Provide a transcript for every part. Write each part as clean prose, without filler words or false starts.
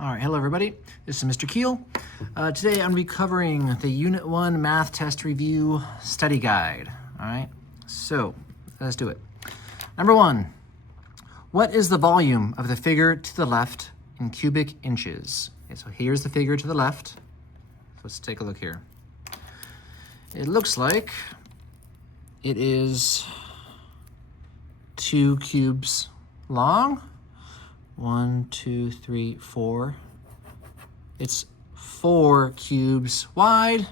All right, hello everybody. This is Mr. Keel. Today I'm covering the Unit 1 Math Test Review Study Guide. All right, so let's do it. Number 1, what is the volume of the figure to the left in cubic inches? Okay, so here's the figure to the left. Let's take a look here. It looks like it is 2 cubes long. 1, 2, 3, 4. It's 4 cubes wide,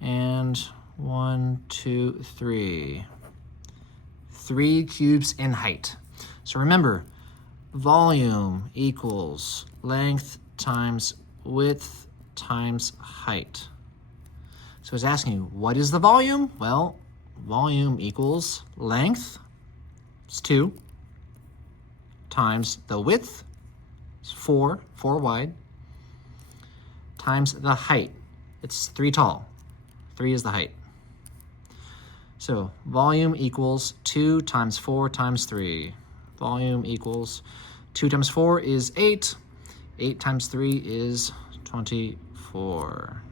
and 1, 2, 3. 3 cubes in height. So remember, volume equals length times width times height. So it's asking you, what is the volume? Well, volume equals length, it's 2, times the width, it's 4 wide, times the height, it's 3 tall. 3 is the height. So volume equals 2 times 4 times 3. Volume equals 2 times 4 is 8. 8 times 3 is 24.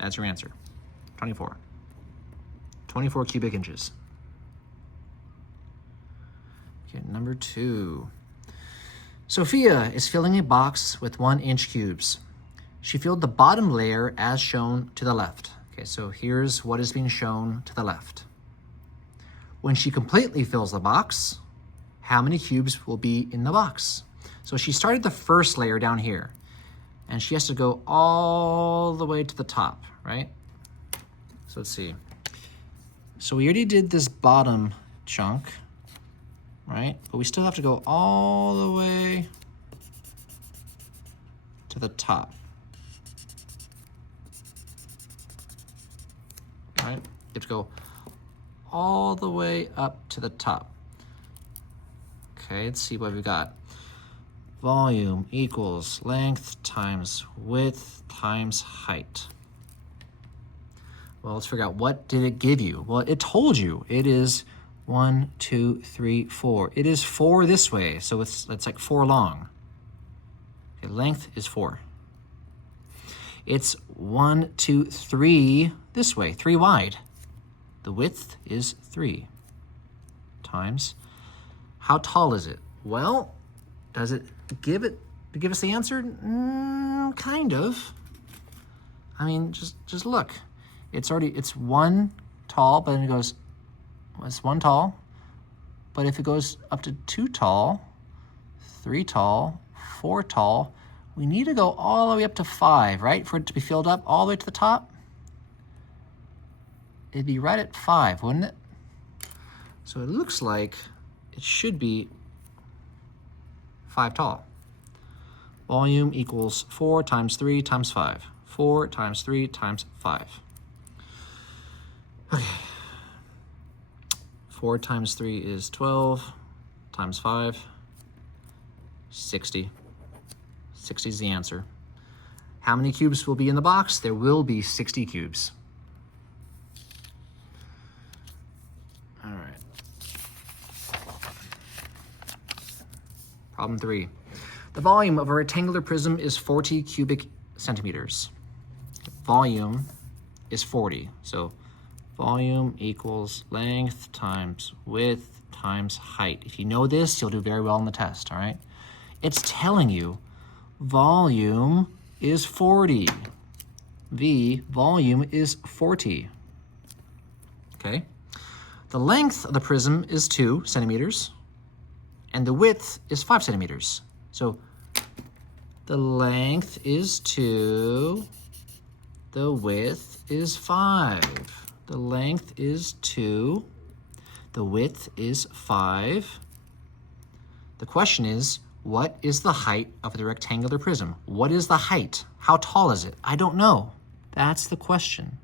That's your answer, 24. 24 cubic inches. Okay, number 2. Sophia is filling a box with 1-inch cubes. She filled the bottom layer as shown to the left. Okay, so here's what is being shown to the left. When she completely fills the box, how many cubes will be in the box? So she started the first layer down here, and she has to go all the way to the top, right? So let's see. So we already did this bottom chunk, right? But we still have to go all the way to the top. All right? You have to go all the way up to the top. Okay, let's see what we've got. Volume equals length times width times height. Well, let's figure out, what did it give you? Well, it told you it is 1, 2, 3, 4. It is 4 this way, so it's like 4 long. Okay, length is 4. It's 1, 2, 3 this way, 3 wide. The width is 3 times. How tall is it? Well, does it give us the answer? Kind of. I mean, just look. It's 1 tall, but then it goes. It's 1 tall, but if it goes up to 2 tall, 3 tall, 4 tall, we need to go all the way up to 5, right? For it to be filled up all the way to the top. It'd be right at 5, wouldn't it? So it looks like it should be 5 tall. Volume equals 4 times 3 times 5. 4 times 3 times 5. Okay. 4 times 3 is 12, times 5, 60. 60 is the answer. How many cubes will be in the box? There will be 60 cubes. All right. Problem 3. The volume of a rectangular prism is 40 cubic centimeters. Volume is 40, so volume equals length times width times height. If you know this, you'll do very well on the test, all right? It's telling you volume is 40. Volume is 40. Okay? The length of the prism is 2 centimeters, and the width is 5 centimeters. So the length is 2, the width is 5. The length is 2. The width is 5. The question is, what is the height of the rectangular prism? What is the height? How tall is it? I don't know. That's the question.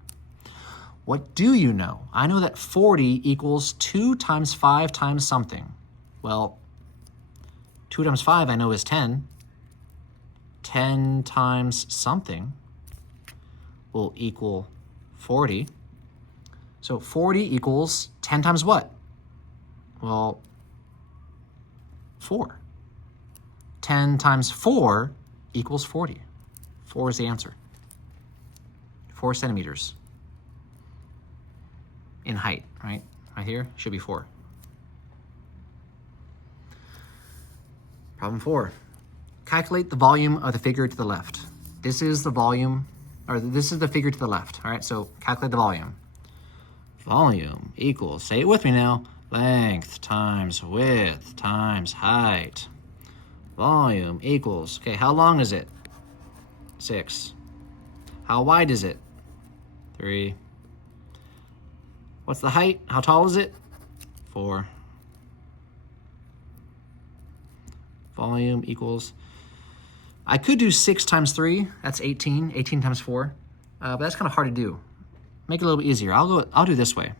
What do you know? I know that 40 equals 2 times 5 times something. Well, 2 times 5 I know is 10. 10 times something will equal 40. So 40 equals 10 times what? Well, 4. 10 times 4 equals 40. 4 is the answer. 4 centimeters in height, right? Right here should be 4. Problem 4. Calculate the volume of the figure to the left. This is the volume, or this is the figure to the left, all right? So calculate the volume. Volume equals, say it with me now, length times width times height. Volume equals, okay, how long is it? 6. How wide is it? 3. What's the height? How tall is it? 4. Volume equals, I could do 6 times 3, that's 18, 18 times 4, but that's kind of hard to do. Make it a little bit easier. I'll do this way.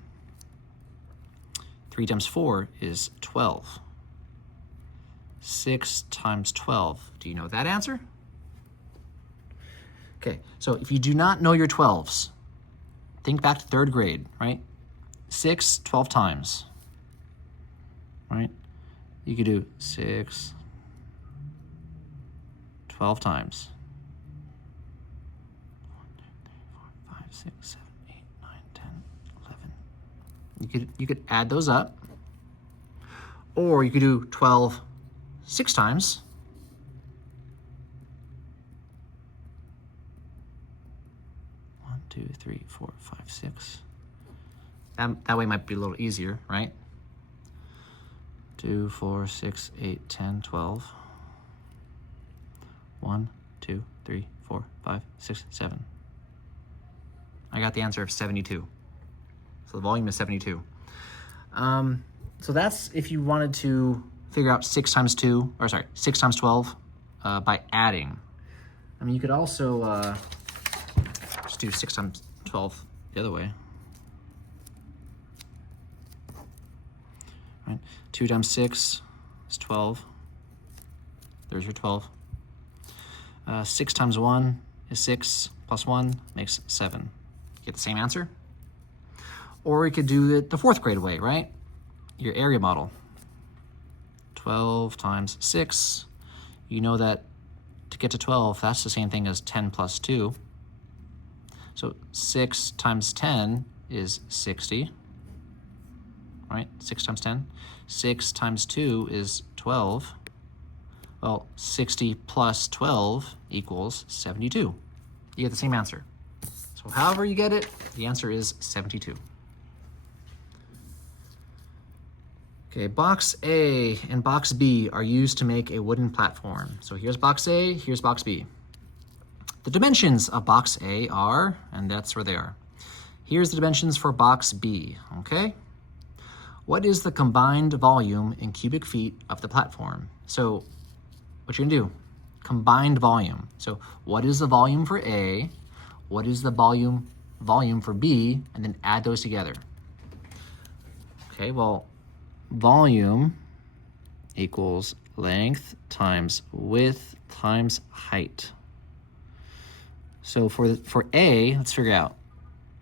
3 times 4 is 12. 6 times 12. Do you know that answer? Okay, so if you do not know your 12s, think back to 3rd grade, right? 6, 12 times, right? You could do 6, 12 times. 1, 2, 3, 4, 5, 6, 7, 8, 9, 10, 11. You could add those up. Or you could do 12 6 times. One, 2, 3, 4, 5, 6. That way might be a little easier, right? 2, 4, 6, 8, 10, 12. 1, 2, 3, 4, 5, 6, 7. I got the answer of 72. So the volume is 72. So that's if you wanted to figure out 6 times 12 by adding. I mean, you could also just do 6 times 12 the other way. Right? 2 times 6 is 12. There's your 12. 6 times 1 is 6, plus 1 makes 7. You get the same answer? Or we could do it the 4th grade way, right? Your area model. 12 times 6. You know that to get to 12, that's the same thing as 10 plus 2. So 6 times 10 is 60, right? 6 times 10. 6 times 2 is 12. Well, 60 plus 12 equals 72. You get the same answer. So however you get it, the answer is 72. Okay, box A and box B are used to make a wooden platform. So here's box A, here's box B. The dimensions of box A are, and that's where they are. Here's the dimensions for box B, okay? What is the combined volume in cubic feet of the platform? So what you're gonna do, combined volume. So what is the volume for A? What is the volume for B? And then add those together. Okay, well, volume equals length times width times height. So for A, let's figure out.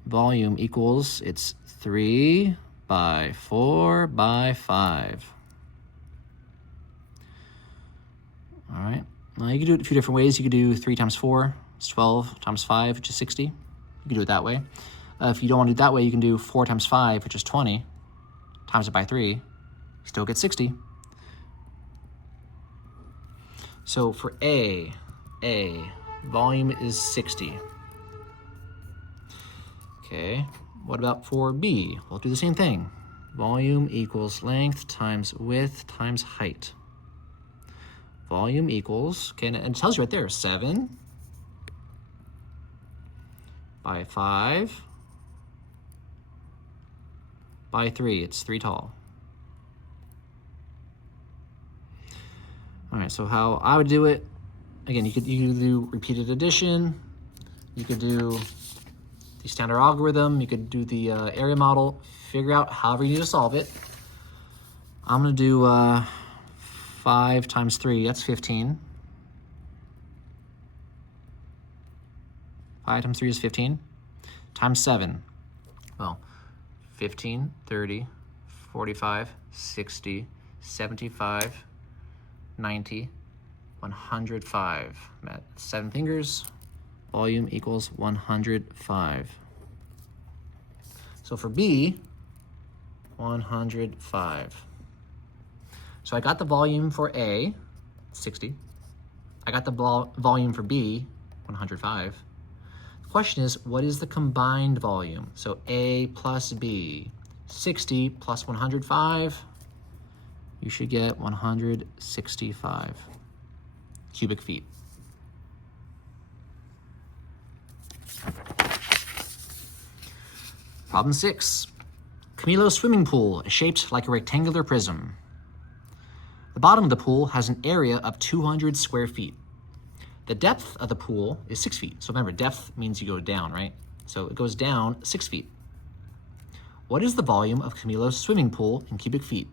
Volume equals, it's 3 by 4 by 5. All right, now you can do it a few different ways. You could do 3 times 4, it's 12, times 5, which is 60. You can do it that way. If you don't want to do it that way, you can do 4 times 5, which is 20, times it by 3, still get 60. So for A, volume is 60. Okay, what about for B? We'll do the same thing. Volume equals length times width times height. Volume equals, okay, and it tells you right there, 7 by 5 by 3. It's 3 tall. All right, so how I would do it, again, you could do repeated addition, you could do the standard algorithm, you could do the area model, figure out however you need to solve it. I'm gonna do 5 times 3, that's 15. 5 times 3 is 15. Times 7, well, 15, 30, 45, 60, 75, 90, 105. I'm at 7 fingers. Volume equals 105. So for B, 105. So I got the volume for A, 60. I got the volume for B, 105. The question is, what is the combined volume? So A plus B, 60 plus 105, you should get 165 cubic feet. Problem 6. Camilo's swimming pool is shaped like a rectangular prism. The bottom of the pool has an area of 200 square feet. The depth of the pool is 6 feet. So remember, depth means you go down, right? So it goes down 6 feet. What is the volume of Camilo's swimming pool in cubic feet?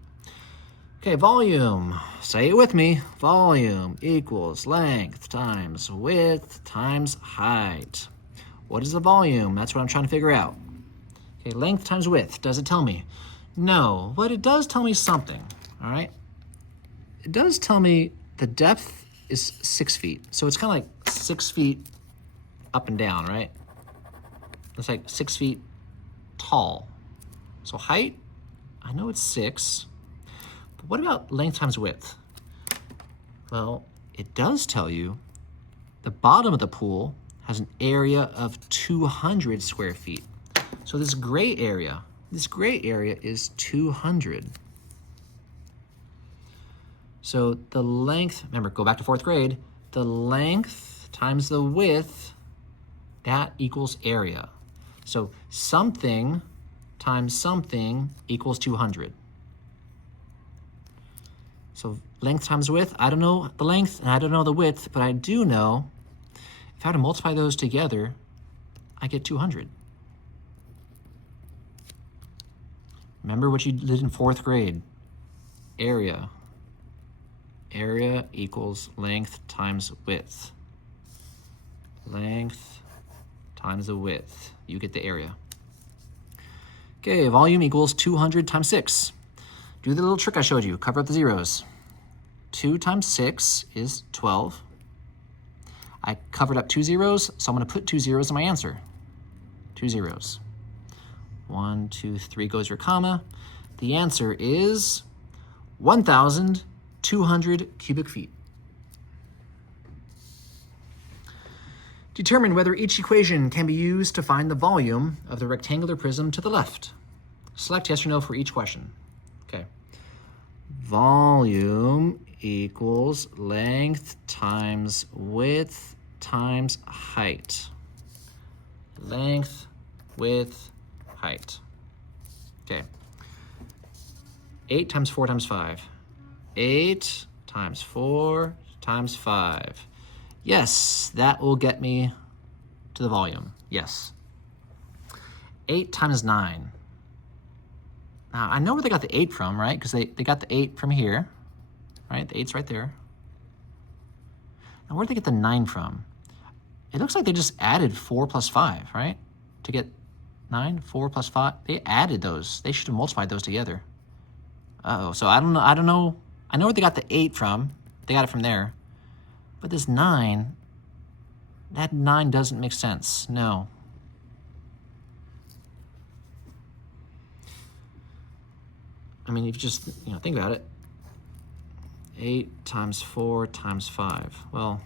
Okay, volume. Say it with me. Volume equals length times width times height. What is the volume? That's what I'm trying to figure out. Okay, length times width. Does it tell me? No, but it does tell me something, all right? It does tell me the depth is 6 feet. So it's kind of like 6 feet up and down, right? It's like 6 feet tall. So height, I know it's 6. But what about length times width? Well, it does tell you the bottom of the pool has an area of 200 square feet. So this gray area is 200. So the length, remember, go back to 4th grade, the length times the width, that equals area. So something times something equals 200. So length times width, I don't know the length and I don't know the width, but I do know if I had to multiply those together, I get 200. Remember what you did in 4th grade. Area. Area equals length times width. Length times the width. You get the area. Okay, volume equals 200 times 6. Do the little trick I showed you. Cover up the zeros. 2 times 6 is 12. I covered up 2 zeros, so I'm going to put 2 zeros in my answer. 2 zeros. 1, 2, 3 goes your comma. The answer is 1,200 cubic feet. Determine whether each equation can be used to find the volume of the rectangular prism to the left. Select yes or no for each question. Okay. Volume equals length times width times height. Length, width, height. Okay. 8 times 4 times 5. 8 times 4 times 5. Yes, that will get me to the volume. Yes. 8 times 9. Now, I know where they got the 8 from, right? Because they got the 8 from here, right? The 8's right there. Now, where'd they get the 9 from? It looks like they just added 4 plus 5, right? To get 9, 4 plus 5. They added those. They should have multiplied those together. Uh-oh. So I don't know. I know where they got the 8 from. They got it from there. But this 9, that 9 doesn't make sense. No. I mean, if you just, think about it. 8 times 4 times 5. Well,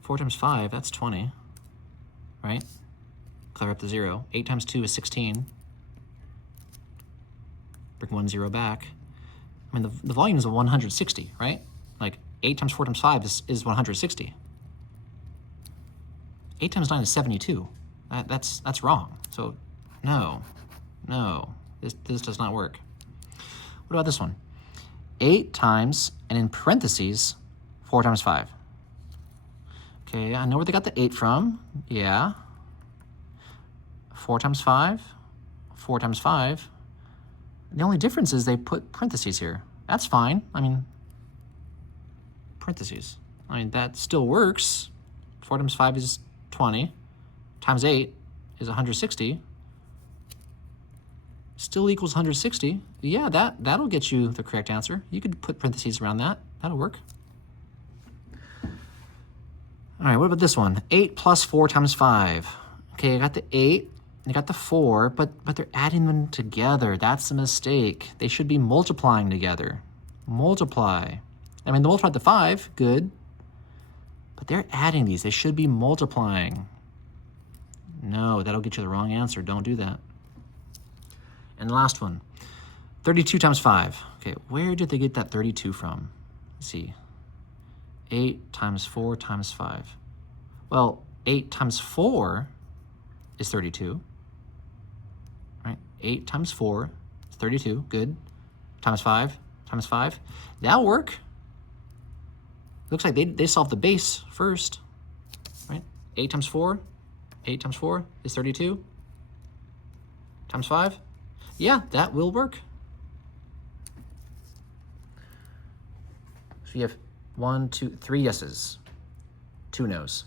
4 times 5, that's 20, right? Clear up the 0. 8 times 2 is 16. Bring 1 0 back. I mean, the volume is a 160, right? Like 8 times 4 times 5 is 160. 8 times 9 is 72. That's wrong. So no, this does not work. What about this one? 8 times, and in parentheses, 4 times 5. Okay, I know where they got the 8 from. Yeah. 4 times 5, 4 times 5. The only difference is they put parentheses here. That's fine. I mean, parentheses. I mean, that still works. 4 times 5 is 20. Times 8 is 160. still equals 160. Yeah, that'll get you the correct answer. You could put parentheses around that. That'll work. All right, what about this one? 8 plus 4 times 5. Okay, I got the 8, I got the 4, but they're adding them together. That's a mistake. They should be multiplying together. Multiply. I mean, they multiplied the 5, good. But they're adding these. They should be multiplying. No, that'll get you the wrong answer. Don't do that. And the last one, 32 times 5. Okay, where did they get that 32 from? Let's see. 8 times 4 times 5. Well, 8 times 4 is 32. Right? 8 times 4 is 32. Good. Times 5 times 5. That'll work. Looks like they solved the base first. Right? 8 times 4. 8 times 4 is 32. Times 5. Yeah, that will work. So you have 1, 2, 3 yeses, 2 nos.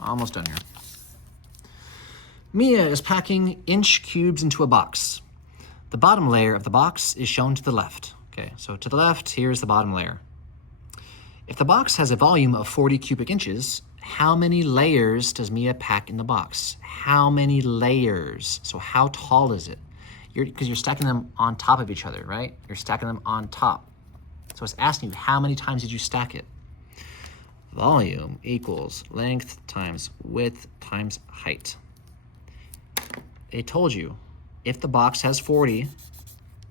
Almost done here. Mia is packing inch cubes into a box. The bottom layer of the box is shown to the left. Okay, so to the left, here's the bottom layer. If the box has a volume of 40 cubic inches, how many layers does Mia pack in the box? How many layers? So how tall is it? Because you're stacking them on top of each other, right? You're stacking them on top. So it's asking you, how many times did you stack it? Volume equals length times width times height. They told you, if the box has 40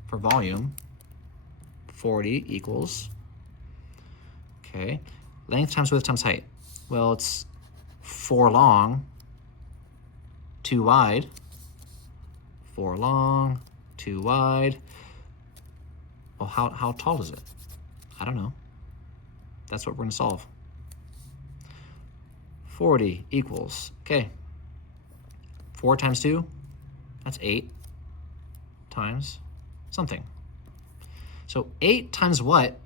for volume, 40 equals, okay, length times width times height. Well, it's 4 long, 2 wide. 4 long, 2 wide. Well, how tall is it? I don't know. That's what we're gonna solve. 40 equals, okay, 4 times 2, that's 8 times something. So 8 times what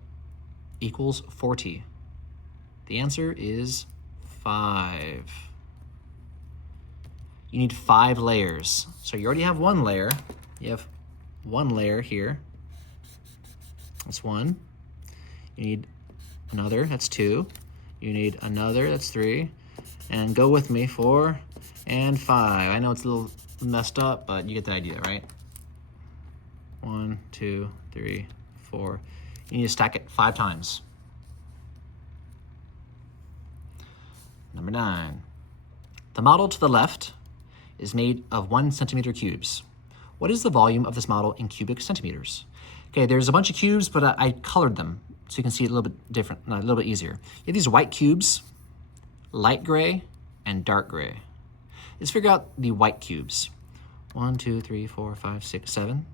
equals 40? The answer is 5. You need 5 layers. So you already have 1 layer. You have 1 layer here. That's 1. You need another, that's 2. You need another, that's 3. And go with me, 4 and 5. I know it's a little messed up, but you get the idea, right? 1, 2, 3, 4. You need to stack it 5 times. Number 9. The model to the left is made of 1 centimeter cubes. What is the volume of this model in cubic centimeters? Okay, there's a bunch of cubes, but I colored them so you can see it a little bit different, a little bit easier. You have these white cubes, light gray and dark gray. Let's figure out the white cubes. 1, 2, 3, 4, 5, 6, 7.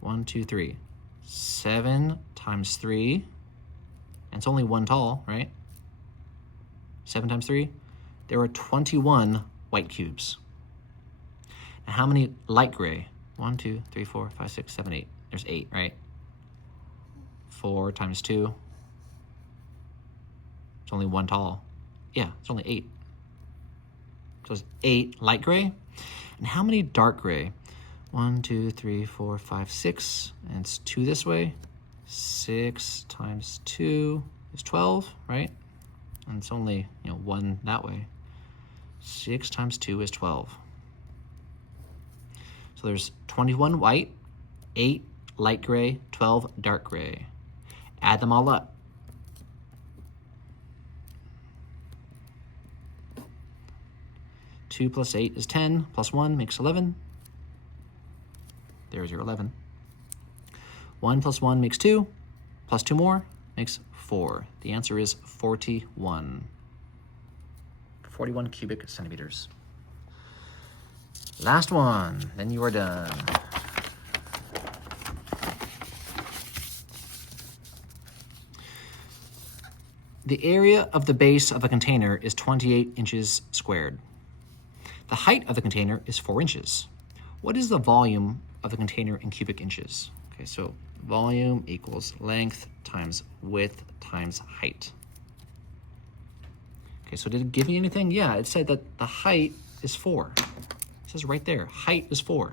1, 2, 3. 7 times 3, and it's only 1 tall, right? 7 times 3, there were 21 white cubes. Now how many light gray? 1, 2, 3, 4, 5, 6, 7, 8. There's 8, right? 4 times 2. It's only 1 tall. Yeah, it's only 8. So it's 8 light gray. And how many dark gray? 1, 2, 3, 4, 5, 6. And it's 2 this way. 6 times 2 is 12, right? And it's only, 1 that way. 6 times 2 is 12. So there's 21 white, 8 light gray, 12 dark gray. Add them all up. Two plus 8 is 10, plus 1 makes 11. There's your 11. 1 plus 1 makes 2, plus 2 more makes 4. The answer is 41. 41 cubic centimeters. Last one, then you are done. The area of the base of a container is 28 inches squared. The height of the container is 4 inches. What is the volume of the container in cubic inches? Okay, so volume equals length times width times height. Okay, so did it give me anything? Yeah, it said that the height is 4. says right there, height is 4.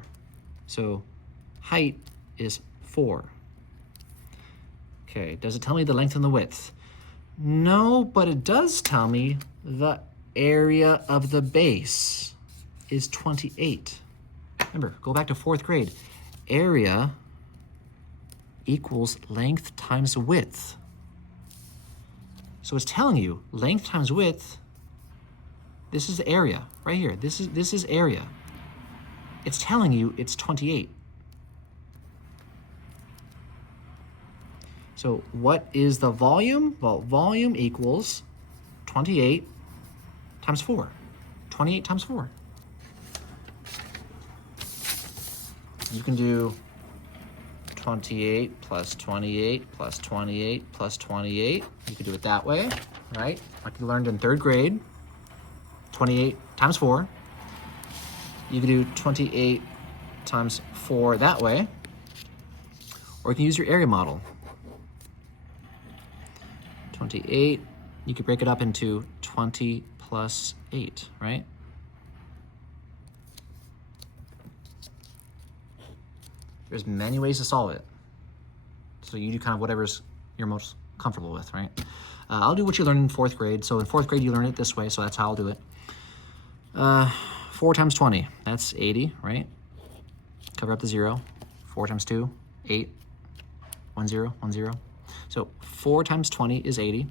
So height is 4. Okay, does it tell me the length and the width? No, but it does tell me the area of the base is 28. Remember, go back to 4th grade. Area equals length times width. So it's telling you length times width, this is area right here. This is area. It's telling you it's 28. So what is the volume? Well, volume equals 28 times 4. 28 times 4. You can do 28 plus 28 plus 28 plus 28. You could do it that way, right? Like you learned in 3rd grade. 28 times 4. You could do 28 times 4 that way. Or you can use your area model. 28, you could break it up into 20 plus 8, right? There's many ways to solve it. So you do kind of whatever's you're most comfortable with, right? I'll do what you learned in 4th grade. So in 4th grade, you learn it this way, so that's how I'll do it. 4 times 20, that's 80, right? Cover up the 0. 4 times 2, 8. 1 0, 1 0. So 4 times 20 is 80.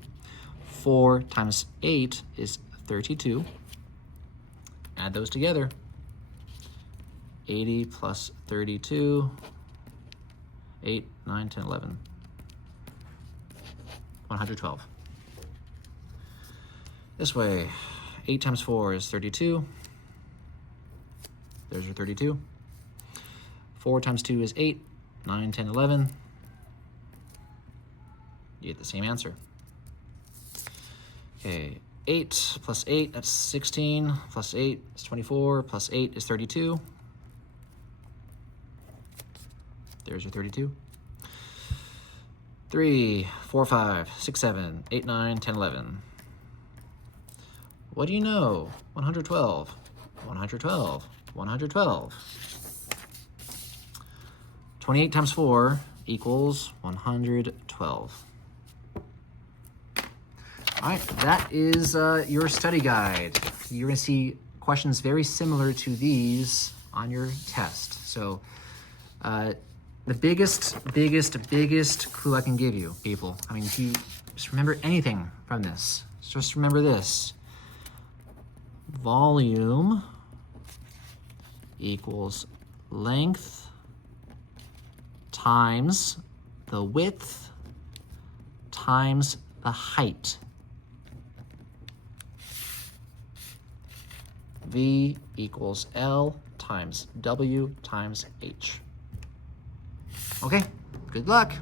4 times 8 is 32. Add those together. 80 plus 32, 8, 9, 10, 11. 112. This way, 8 times 4 is 32. There's your 32. 4 times 2 is 8, 9, 10, 11. You get the same answer. Okay, 8 plus 8, that's 16, plus 8 is 24, plus 8 is 32. There's your 32. 3, 4, 5, 6, 7, 8, 9, 10, 11. What do you know? 112, 112, 112. 28 times 4 equals 112. All right, that is your study guide. You're gonna see questions very similar to these on your test. So the biggest clue I can give you, people, I mean, if you just remember anything from this, just remember this. Volume equals length times the width times the height. V equals L times W times H. Okay, good luck.